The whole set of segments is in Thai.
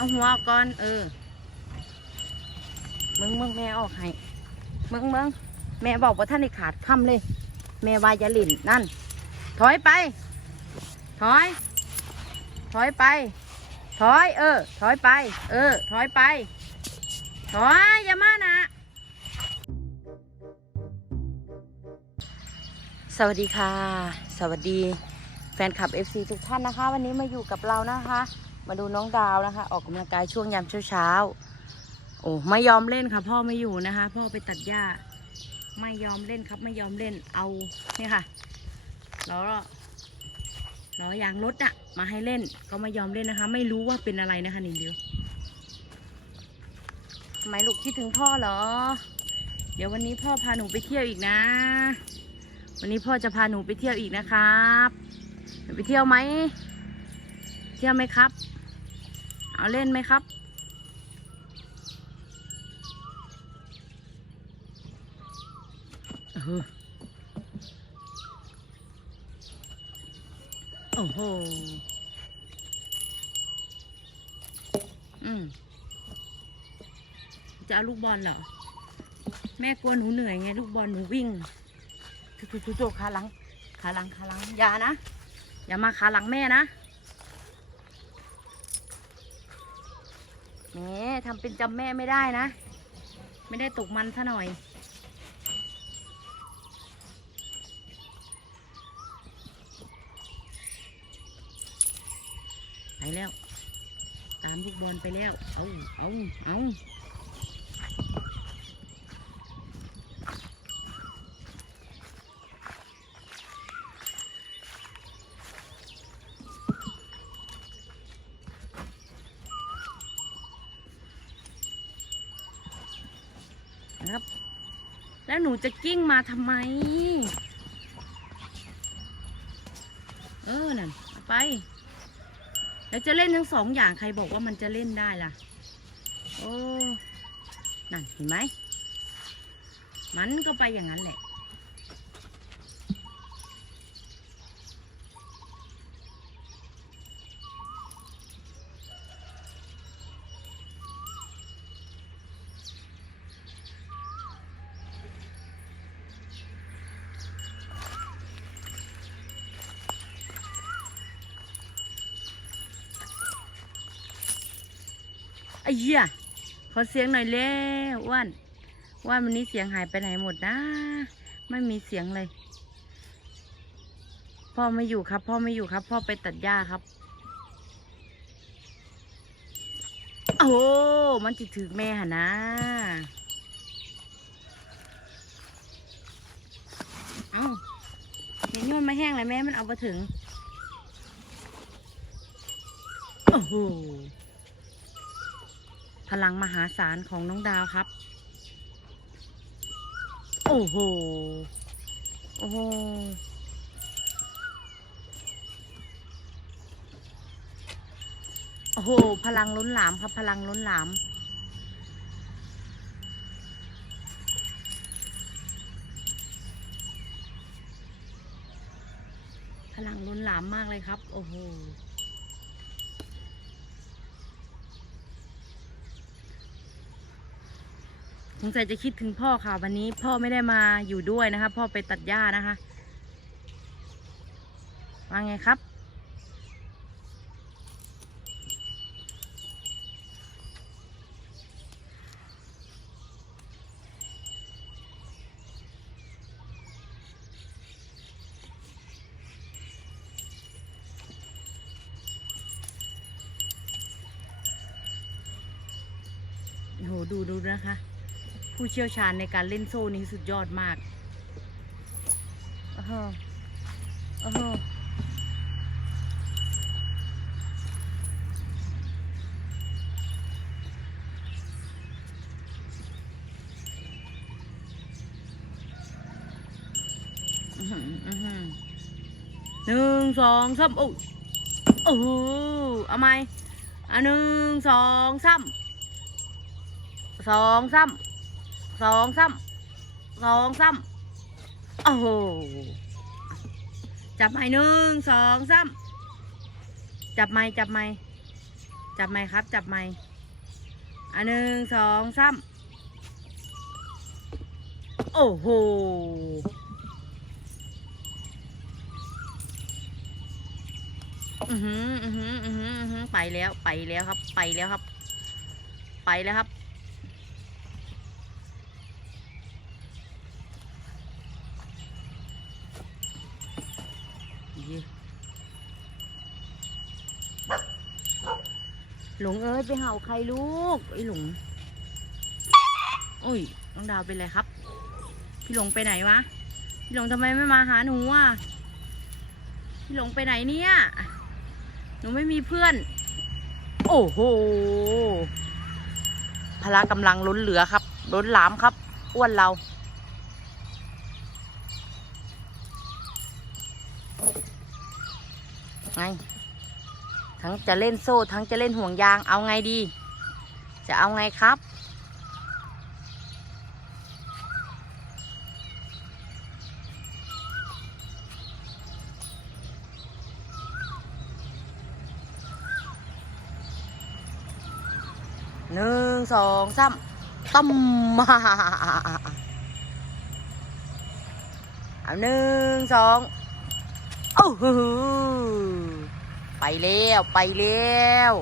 เอาหัวออกก่อน เออ มึงมึงแม่ออกให้ มึงมึงแม่บอกว่าท่านได้ขาดคำเลย แม่วายาลินนั่น ถอยไป ถอย ถอยไป ถอย เออ ถอยไป เออ ถอยไป ถอยอย่ามานะสวัสดีค่ะ สวัสดีแฟนคลับ FC ทุกท่านนะคะ วันนี้มาอยู่กับเรานะคะ มาดูน้องดาวนะคะ ออกกำลังกายช่วงยามเช้าๆโอ้ไม่ยอมเล่นค่ะ พ่อไม่อยู่นะคะ พ่อไปตัดหญ้า ไม่ยอมเล่นครับ ไม่ยอมเล่นเอาเนี่ยค่ะแล้วล้อยางรถอะมาให้เล่นก็ไม่ยอมเล่นนะคะ ไม่รู้ว่าเป็นอะไรนะคะนิดเดียวทำไมลูกคิดถึงพ่อเหรอ เดี๋ยววันนี้พ่อพาหนูไปเที่ยวอีกนะ วันนี้พ่อจะพาหนูไปเที่ยวอีกนะครับ ไปเที่ยวไหม เที่ยวไหมครับ เอาเล่นไหมครับเออโอ้โห อืม จะเอาลูกบอลเหรอ แม่กลัวหนูเหนื่อยไง ลูกบอลหนูวิ่งจุ๊ๆๆขาหลัง ขาหลังขาหลัง อย่านะ อย่ามาขาหลังแม่นะ แหมทำเป็นจำแม่ไม่ได้นะ ไม่ได้ตกมันซะหน่อย ไปแล้ว ตามลูกบอลไปแล้ว เอา เอา เอา ครับ แล้วหนูจะกิ้งมาทำไม เออนั่นเอาไป แล้วจะเล่นทั้งสองอย่างใครบอกว่ามันจะเล่นได้ล่ะ โอ้ นั่นเห็นไหม มันก็ไปอย่างนั้นแหละ อ้เหี้ยขอเสียงหน่อยเร็วอ้วนอ้วนวันนี้เสียงหายไปไหนหมดนะ ไม่มีเสียงเลย พ่อไม่อยู่ครับ พ่อไม่อยู่ครับ พ่อไปตัดหญ้าครับ โอ้มันจิถือแม่หะนะเอ้าเดี๋ยนี้มันไม่แห้งเลยแม่มันเอาไปถึง โอ้โห พลังมหาศาลของน้องดาวครับ โอ้โห โอ้โห โอ้โห พลังล้นหลามครับ พลังล้นหลาม พลังล้นหลามมากเลยครับ โอ้โห สงสัยจะคิดถึงพ่อค่ะ วันนี้พ่อไม่ได้มาอยู่ด้วยนะคะ พ่อไปตัดหญ้านะคะว่าไงครับโอ้โหดูดูนะคะ ผู้เชี่ยวชาญในการเล่นโซ่นี้สุดยอดมากโอ้โหโอ้โหอื้อหืออื้อหือหนึ่งสองสามโอ้โอ้โหเอาไหมอะหนึ่งสองสามสองสาม สองซ้ำสองซ้ำโอ้โหจับไม้หนึ่งสองซ้ำจับไม้จับไม้จับไม้ครับ จับไม้อันหนึ่งสองสามโอ้โหอือหืออือหืออือหืออือหือไปแล้วไปแล้วครับ ไปแล้วครับ ไปแล้วครับ หลงเอ้ยไปเห่าใครลูกไอ้หลงโอ้ยน้องดาวเป็นไรครับ พี่หลงไปไหนวะ พี่หลงทำไมไม่มาหาหนูอะ พี่หลงไปไหนเนี่ย หนูไม่มีเพื่อน โอ้โห พละกำลังล้นเหลือครับ ล้นหลามครับ อ้วนเรา ไง ทั้งจะเล่นโซ่ ทั้งจะเล่นห่วงยาง เอาไงดี จะเอาไงครับ หนึ่งสองสามตั้มมาเอาหนึ่งสองโอ้โห ไปแล้วไปแล้ว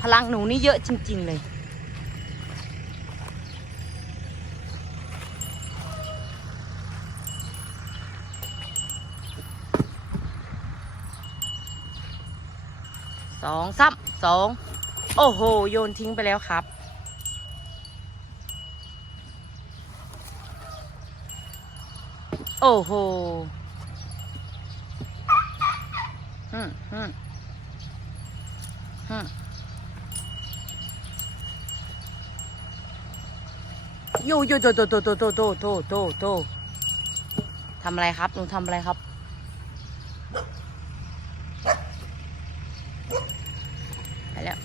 พลังหนูนี่เยอะจริง ๆ เลย สองซ้ำสอง โอ้โห โยนทิ้งไปแล้วครับ โอ้โห ฮึมฮึมฮึมโยโยโตโตโตโตโตโตโตโตโตทำอะไรครับหนูทำอะไรครับ ไปแล้ว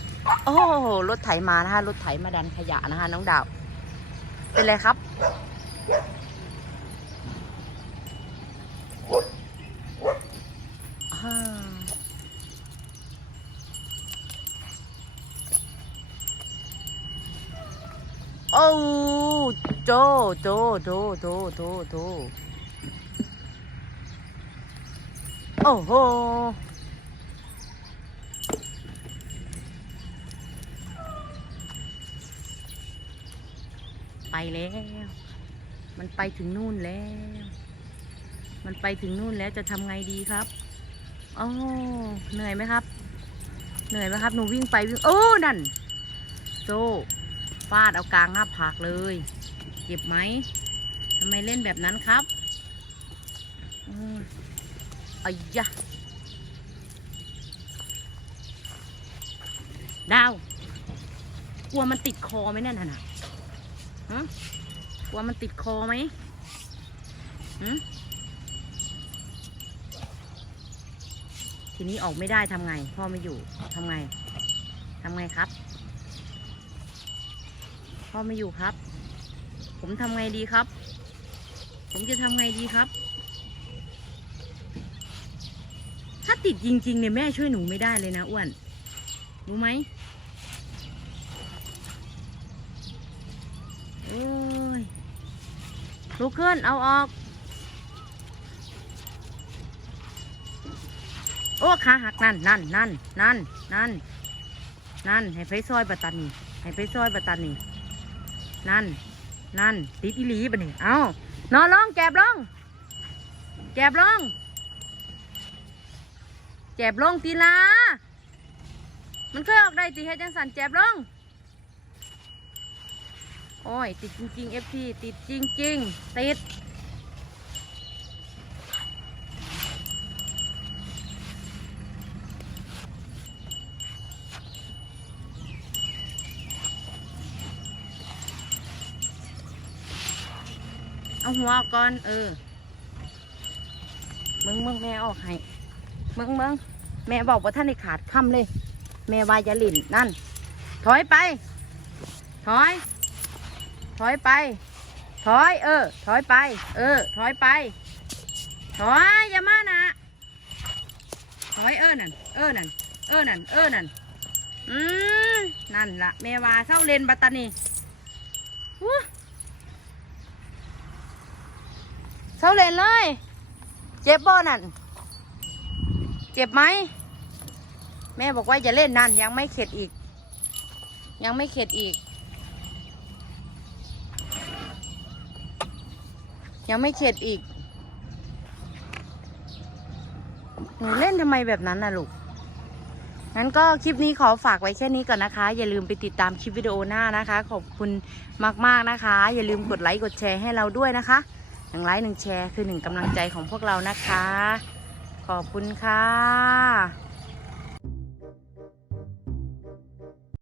โอ้โหรถไถมานะคะรถไถมาดันขยะนะคะน้องดาว เป็นไรครับ อ่าโอ้ โจโจโจโจโจโจโอ้โหไปแล้ว มันไปถึงนู่นแล้ว มันไปถึงนู่นแล้วจะทำไงดีครับโอ้เหนื่อยไหมครับ เหนื่อยไหมครับ หนูวิ่งไปวิ่ง โอ้ นั่นโซ่ฟาดเอากลางหน้าผากเลย เจ็บไหมทำไมเล่นแบบนั้นครับอืมอ้ยยะดาว กลัวมันติดคอไหมเนี่ยน่ะน่ะฮะกลัวมันติดคอไหมหืมทีนี้ออกไม่ได้ทำไง พ่อไม่อยู่ทำไงทำไงครับ พ่อไม่อยู่ครับ ผมทำไงดีครับ ผมจะทำไงดีครับ ถ้าติดจริงๆเนี่ยแม่ช่วยหนูไม่ได้เลยนะอ้วน รู้ไหมโอ้ยลุกขึ้นเอาออก โอ้ขาหักนั่นนั่นนั่นนั่นนั่นนั่นให้ไปซอยปัตตานีให้ไปซอยปัตตานีนั่น นั่นติดอีหลีปะนี่เอานอนลงแกบลงแกบลงแจบลงตีลามันเคยออกได้ตีให้จังสันแจบลง โอ้ย ติดจริงๆ FP ติดจริงๆ ติด เอาหัวออกก่อน เออ มึงมึงแม่ออกให้ มึงมึงแม่บอกว่าท่านได้ขาดคำเลย แม่วายาหลินนั่น ถอยไป ถอย ถอยไป ถอย เออ ถอยไป เออ ถอยไป ถอยอย่ามานะ ถอยเออนั่น เออนั่น เออนั่น เออนั่น อืมนั่นละแม่วาเศร้าเลนบัตตานีวู้ เศร้าเลนเลย เจ็บบ่นั่น เจ็บไหม แม่บอกว่าอย่าเล่นนั่นยังไม่เข็ดอีก ยังไม่เข็ดอีก ยังไม่เข็ดอีก หนูเล่นทำไมแบบนั้นน่ะลูกงั้นก็คลิปนี้ขอฝากไว้แค่นี้ก่อนนะคะ อย่าลืมไปติดตามคลิปวิดีโอหน้านะคะ ขอบคุณมากๆนะคะ อย่าลืมกดไลค์กดแชร์ให้เราด้วยนะคะ หนึ่งไลค์หนึ่งแชร์คือหนึ่งกำลังใจของพวกเรานะคะ ขอบคุณค่ะ